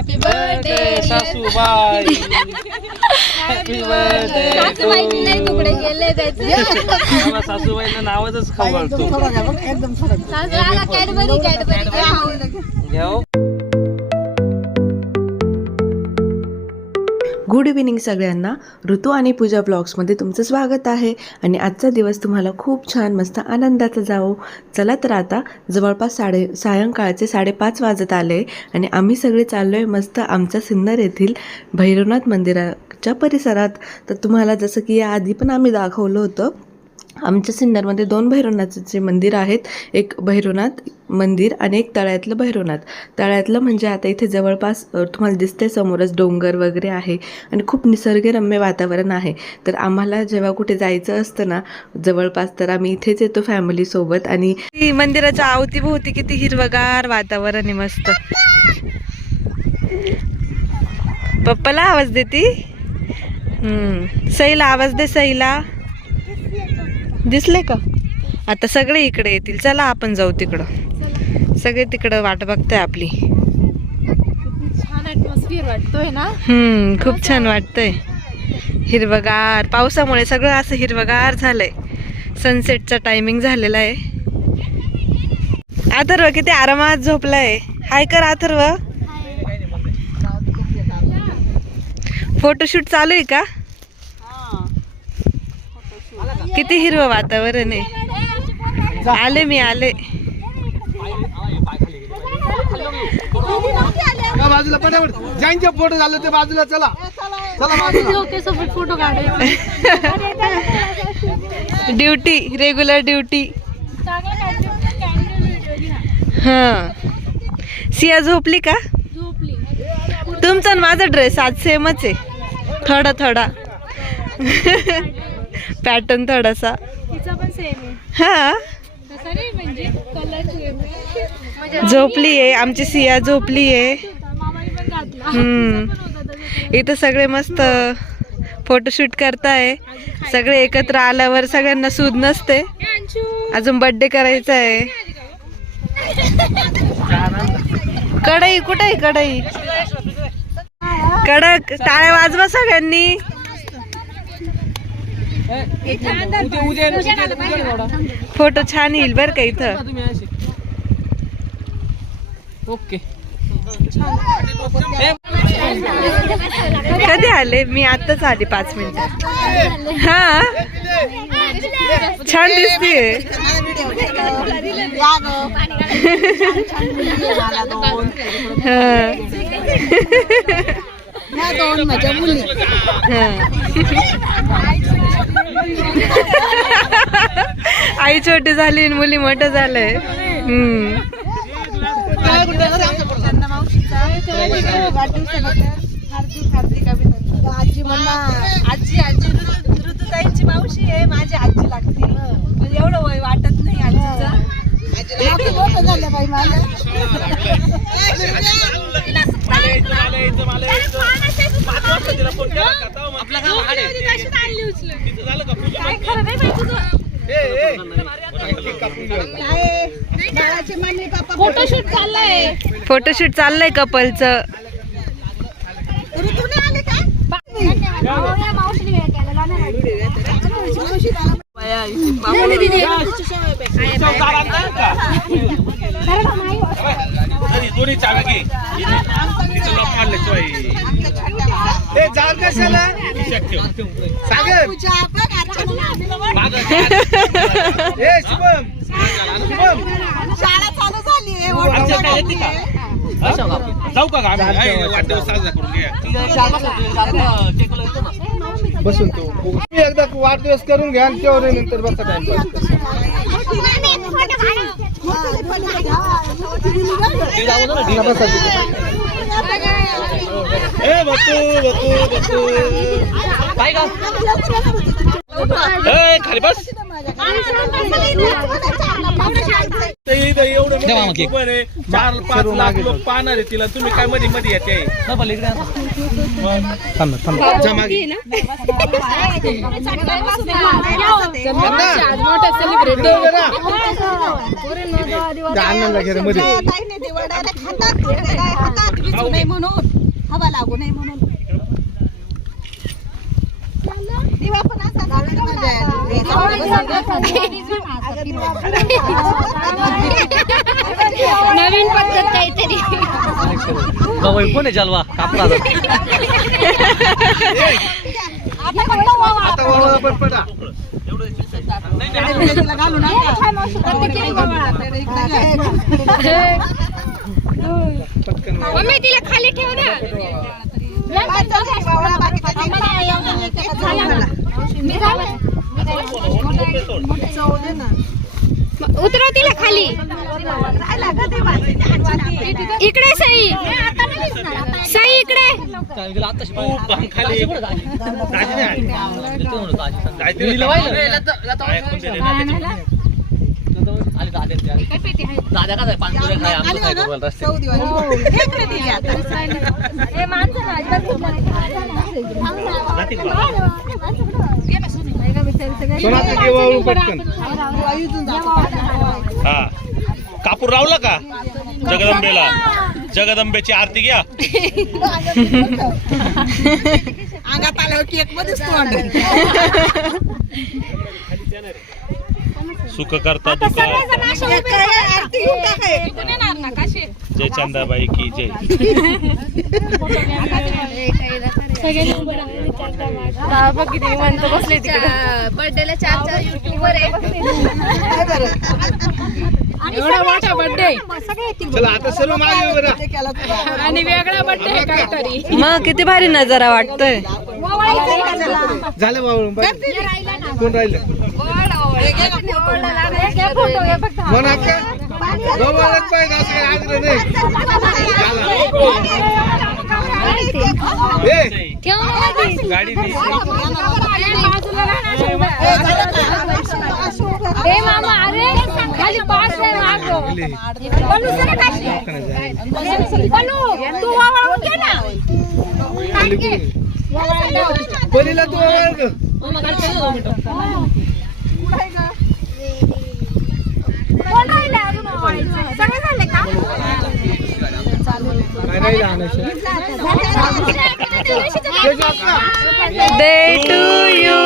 Happy birthday सासूबाई happy birthday तुकडे गेले त्याचे. सासूबाईंना नावातच खाऊ घालतो सासूबाईला कॅडबरी कॅडबरी घेऊ. गुड इव्हिनिंग सगळ्यांना. ऋतू आणि पूजा ब्लॉग्समध्ये तुमचं स्वागत आहे. आणि आजचा दिवस तुम्हाला खूप छान मस्त आनंदाचा जावो. चला तर आता जवळपास साडे सायंकाळचे साडेपाच वाजत आले आणि आम्ही सगळे चाललो आहे मस्त आमच्या सिन्नर येथील भैरवनाथ मंदिराच्या परिसरात. तर तुम्हाला जसं की याआधी पण आम्ही दाखवलं होतं आमच्या सिन्नरमध्ये दोन भैरवनाथाचे मंदिर आहेत एक भैरवनाथ मंदिर आणि एक तळ्यातलं भैरवनाथ. तळ्यातलं म्हणजे आता इथे जवळपास तुम्हाला दिसते समोरच डोंगर वगैरे आहे आणि खूप निसर्गरम्य वातावरण आहे. तर आम्हाला जेव्हा कुठे जायचं असतं ना जवळपास तर आम्ही इथेच येतो फॅमिलीसोबत आणि मंदिराच्या अवतीभोवती किती हिरवगार वातावरण आहे मस्त. पप्पाला आवाज देते? हम्म. सईला आवाज दे सईला दिसले का? आता सगळे इकडे येतील. चला आपण जाऊ तिकडं. सगळे तिकडं वाट बघताय आपली. वाटतोय ना? हम्म खूप छान वाटतंय. हिरवगार. पावसामुळे सगळं असं हिरवगार झालंय. सनसेटचा टायमिंग झालेला आहे. अथर्व किती आरामात झोपलाय. हाय कर अथर्व. फोटोशूट चालू आहे का? किती हिरवं वातावरण आहे. आले मी आले. बाजूला पटापट. ज्यांचे फोटो झाले ते बाजूला चला. चला फोटो काढायचे ड्युटी रेग्युलर ड्युटी. हा. सिया झोपली का? झोपली. तुमचा आणि माझा ड्रेस आज सेमच आहे. थोडा थोडा. पॅटर्न थोडासा. तिचा पण सेम आहे. हा. तसा नाही म्हणजे आहे. झोपली आहे आमची सिया झोपली आहे. मामाने पण घातला. हम्म. इथं सगळे मस्त फोटोशूट करताय. सगळे एकत्र आल्यावर सगळ्यांना सूद नसते. अजून बर्थडे करायचा आहे. कढई कुठे आहे कढई? कडक टाळ्या वाजवा सगळ्यांनी उद्या उद्या उद्या थोडा फोटो छान येईल बरं का इथं ओके कधी आले मी आताच आले पाच मिनिटात हा छान दिसतीये हा. दोन माझ्या मुली. आई छोटी झाली मुली मोठं झालंय. हम्म. आजी म्हणा आजी आजी ऋतू- ऋतुताईंची मावशी आहे माझी आजी लागते. एवढं वय वाटत मोठं झालं बाई फोटोशूट चाललंय फोटोशूट चाललंय कपलचं ऋतूने दोन्ही घे तिचं लॉक जाल कशाला सागर शुभम शुभम शाळा चालू झाली? जाऊ का? आम्ही वाढदिवस साजरा करून घ्या. बसून तो. तुम्ही एकदा वाढदिवस करून घ्या आणि तेवढे नंतर बसा टाइम बसा. ए काय का खाली बस. मोठं YouTuber आहे. चार पाच लाख लोक पाहणार आहे तिला. तुम्ही काय मध्ये मध्ये येते. थांब थांब जा मागे. मोठा सेलिब्रिटी इथं उभे राहा. त्या अण्णांना घे रे मध्ये. काही नाही ते वडाला खातात ते काय हातात विचू नये म्हणून. नाही म्हणून. दिवा पण असा नवीन पद्धत काहीतरी कोण आहे जलवा? कापला. मम्मी तिला खाली ठेव ना. उतरव तिला खाली. इकडे सई. सई इकडे. खाली आली. दादा काय पाणपुरे काय आमचं रस्ते पटकन हा. कापूर लावला का? जगदंबेला. जगदंबेची आरती घ्या. अंगात आल्यावर केक मध्येच तोंड. सुख करता दुःख टाकाय जय चंदाबाई की जय. बर्थडेला चार चार युट्यूबर आहे एवढा मोठा बर्थडे चला आता सर्व मागे उभे राहा. आणि वेगळा बर्थडे काहीतरी. मग किती भारी नजारा वाटतोय. झालं. कोण राहिलं? पाहिजे असं काही आग्रह नाही गाडी मामा अरे खाली पास आहे मागो बनू सर काशी बनू तू वावळून घे ना? बलीला तू ओळख. कोण राहिलं अजून वावळायचं? सगळे झाले का त्याची अक्का. Day to you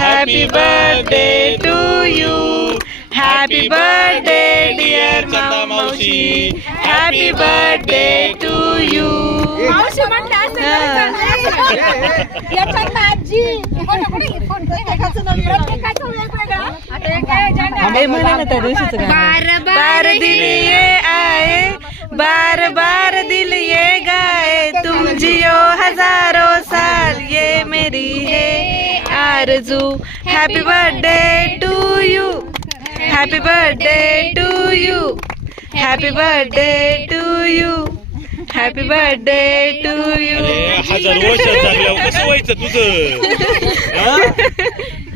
happy birthday to you happy birthday dear मावशी हॅपी बर्थडे टू यू बार बार दिल आए बार बार हजारों साल ये मेरी है आरजू। Happy birthday to you happy birthday to you happy birthday to you happy birthday to you अरे हजार वर्ष जगल्यावर कसं व्हायचं तुझं?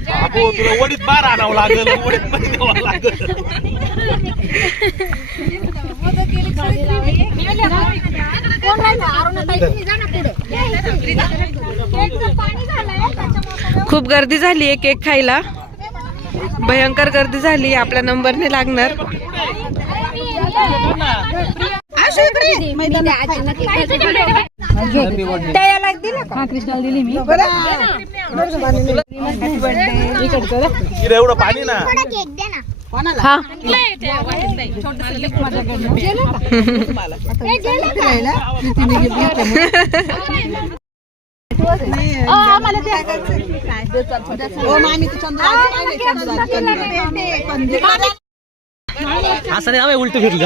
बापू तुला वडीत बार आणावं लागल वडीत मध्ये लागल कोण नाही अरुणाताई तुम्ही जा ना पुढे केकचं पाणी झालंय त्याच्यामुळे खूप गर्दी झाली आहे केक खायला. भयंकर गर्दी झाली आपला नंबर नाही लागणार. एवढं पाणी ना. हा. असं नाही उलट फिरली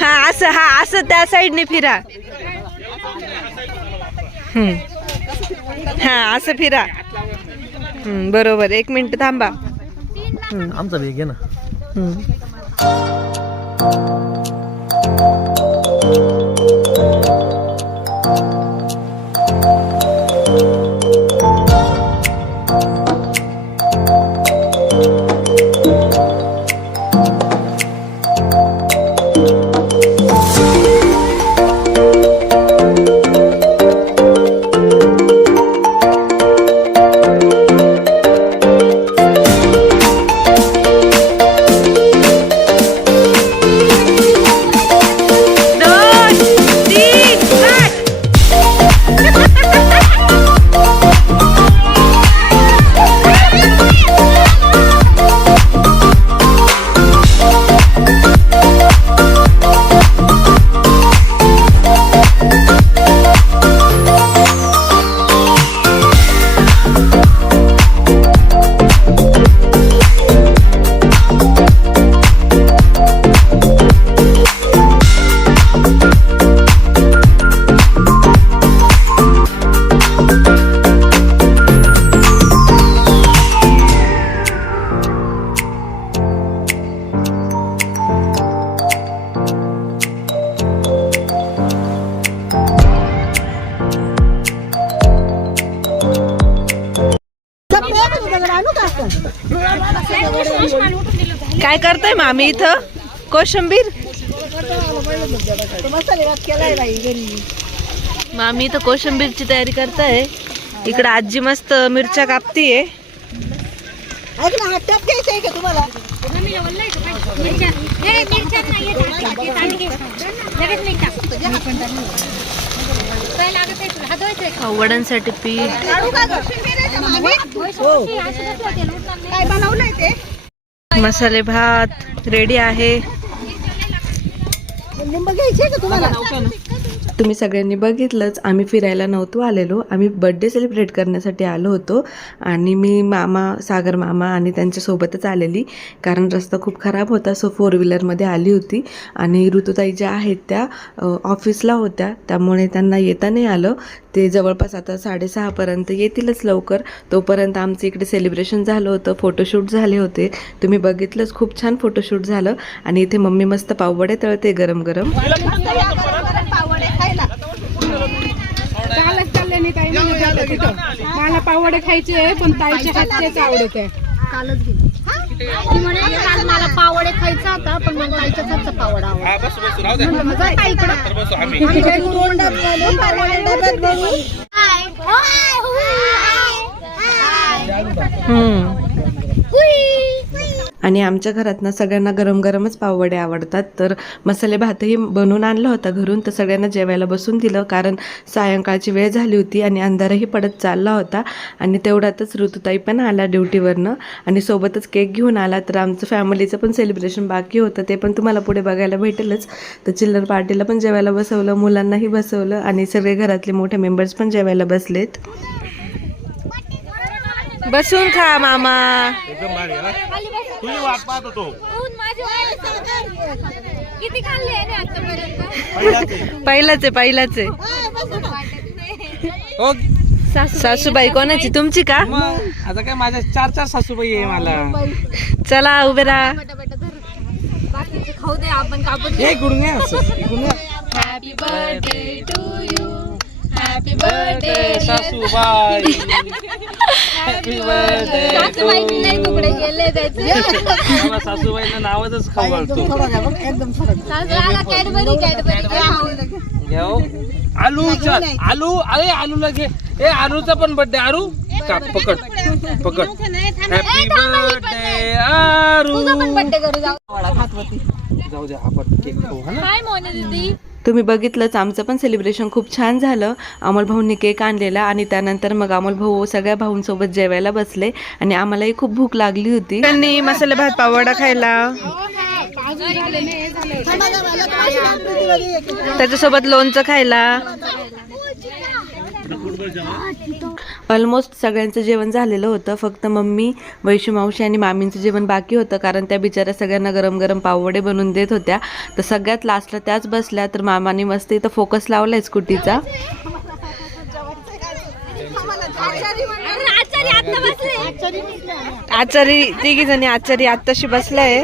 हा असं हा असं त्या साईडने फिरा. हा असं फिरा. बरोबर. एक मिनिट थांबा. आमचा वेग आहे ना. काय करताय मामी इथं? कोशंबीर? मामी इथं कोशंबीरची तयारी करताय. इकडं आजी मस्त मिरच्या कापतीये. ऐक ना हा टप घ्यायचा आहे का तुम्हाला? हे वडांसाठी पीठ. मसाले भात रेडी आहे. लिंब घ्यायचे का तुम्हाला? तुम्ही सगळ्यांनी बघितलंच. आम्ही फिरायला नव्हतो आलेलो. आम्ही बड्डे सेलिब्रेट करण्यासाठी आलो होतो. आणि मी मामा सागर मामा आणि त्यांच्यासोबतच आलेली. कारण रस्ता खूप खराब होता. सो फोर व्हीलरमध्ये आली होती. आणि ऋतुताई ज्या आहेत त्या ऑफिसला होत्या. त्यामुळे त्यांना येता नाही आलं. ते जवळपास आता साडेसहापर्यंत येतीलच लवकर. तोपर्यंत आमचं इकडे सेलिब्रेशन झालं होतं. फोटोशूट झाले होते. तुम्ही बघितलंच. खूप छान फोटोशूट झालं. आणि इथे मम्मी मस्त पाववडे तळते गरम गरम पावडे खायला कालच चालले नाही ताई म्हणत होत्या तिथं मला पावडे खायचे आहे, पण ताईच्या हातचेच आवडत आहे ती म्हणे, काल मला पावडे खायचा होता पण मला ताईच्या हातचा पावडा आवडला. हा, बस बस राहू द्या म्हणलं, मग जा ताईकडं. पावडे डब्यात आणि आमच्या घरात ना सगळ्यांना गरम गरमच पाववडे आवडतात. तर मसाले भातही बनवून आणला होता घरून तर सगळ्यांना जेवायला बसून दिलं. कारण सायंकाळची वेळ झाली होती आणि अंधारही पडत चालला होता. आणि तेवढ्यातच ऋतुताई पण आला ड्युटीवरनं. आणि सोबतच केक घेऊन आला. तर आमचं फॅमिलीचं पण सेलिब्रेशन बाकी होतं. ते पण तुम्हाला पुढे बघायला भेटेलच. तर चिल्लर पार्टीला पण जेवायला बसवलं. मुलांनाही बसवलं. आणि सगळे घरातले मोठे मेंबर्स पण जेवायला बसलेत. बसून खा मामा. तुझी वाट पाहत होतो. किती खाल्ले पहिलाच आहे. पहिलाच आहे हो सासूबाई कोणाची? तुमची का? मग आता काय माझ्या चार चार सासूबाई आहे मला. चला उभे राहा. बाकीचे खाऊ दे आपण कापून हे इकडून घ्या असं. इकडून घ्या. Happy birthday to you happy Birthday, सासूबाई. हॅपी बर्थडे सासूबाईंनी लई तुकडे गेले त्याचे. मला सासूबाईला नावातच खाऊ घालतो कॅडबरी कॅडबरी घ्या हो. आलू चल. आलू अरे आलूला घे. ए आलूचा पण बर्थडे आरू? का पकड पकड. Happy birthday Aru. तुझा पण बर्थडे करू जाऊ. जाऊ द्या आपण केक खाऊ हा ना? काय मोने दीदी. तुम्ही बघितलंच आमचं पण सेलिब्रेशन खूप छान झालं. अमोल भाऊंनी केक आणलेला आणि त्यानंतर मग अमोल भाऊ सगळ्या भाऊंसोबत जेवायला बसले आणि आम्हालाही खूप भूक लागली होती. त्यांनी मसाले भात पावडा खायला. त्याच्यासोबत लोणचं खायला. ऑलमोस्ट सगळ्यांचं जेवण झालेलं होतं. फक्त मम्मी वैशू मावशी आणि मामींचं जेवण बाकी होतं कारण त्या बिचाऱ्या सगळ्यांना गरम गरम पाववडे बनवून देत होत्या. तर सगळ्यात लास्टला त्याच बसल्या. तर मामाने मस्त इथं फोकस लावलाय स्कूटीचा आचारी आचारी तिघी जणी आचारी आत्ताशी बसलाय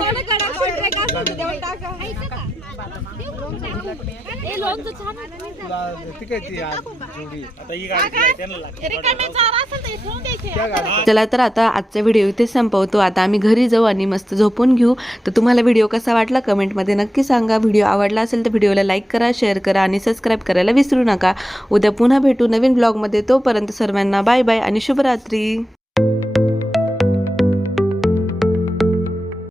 चला तर आता आजचा व्हिडिओ इथे संपवतो. आता आम्ही घरी जाऊ आणि मस्त झोपून घेऊ. तर तुम्हाला व्हिडिओ कसा वाटला कमेंटमध्ये नक्की सांगा. व्हिडिओ आवडला असेल तर व्हिडिओला लाईक करा शेअर करा आणि सबस्क्राईब करायला विसरू नका. उद्या पुन्हा भेटू नवीन ब्लॉगमध्ये. तोपर्यंत सर्वांना बाय बाय आणि शुभरात्री.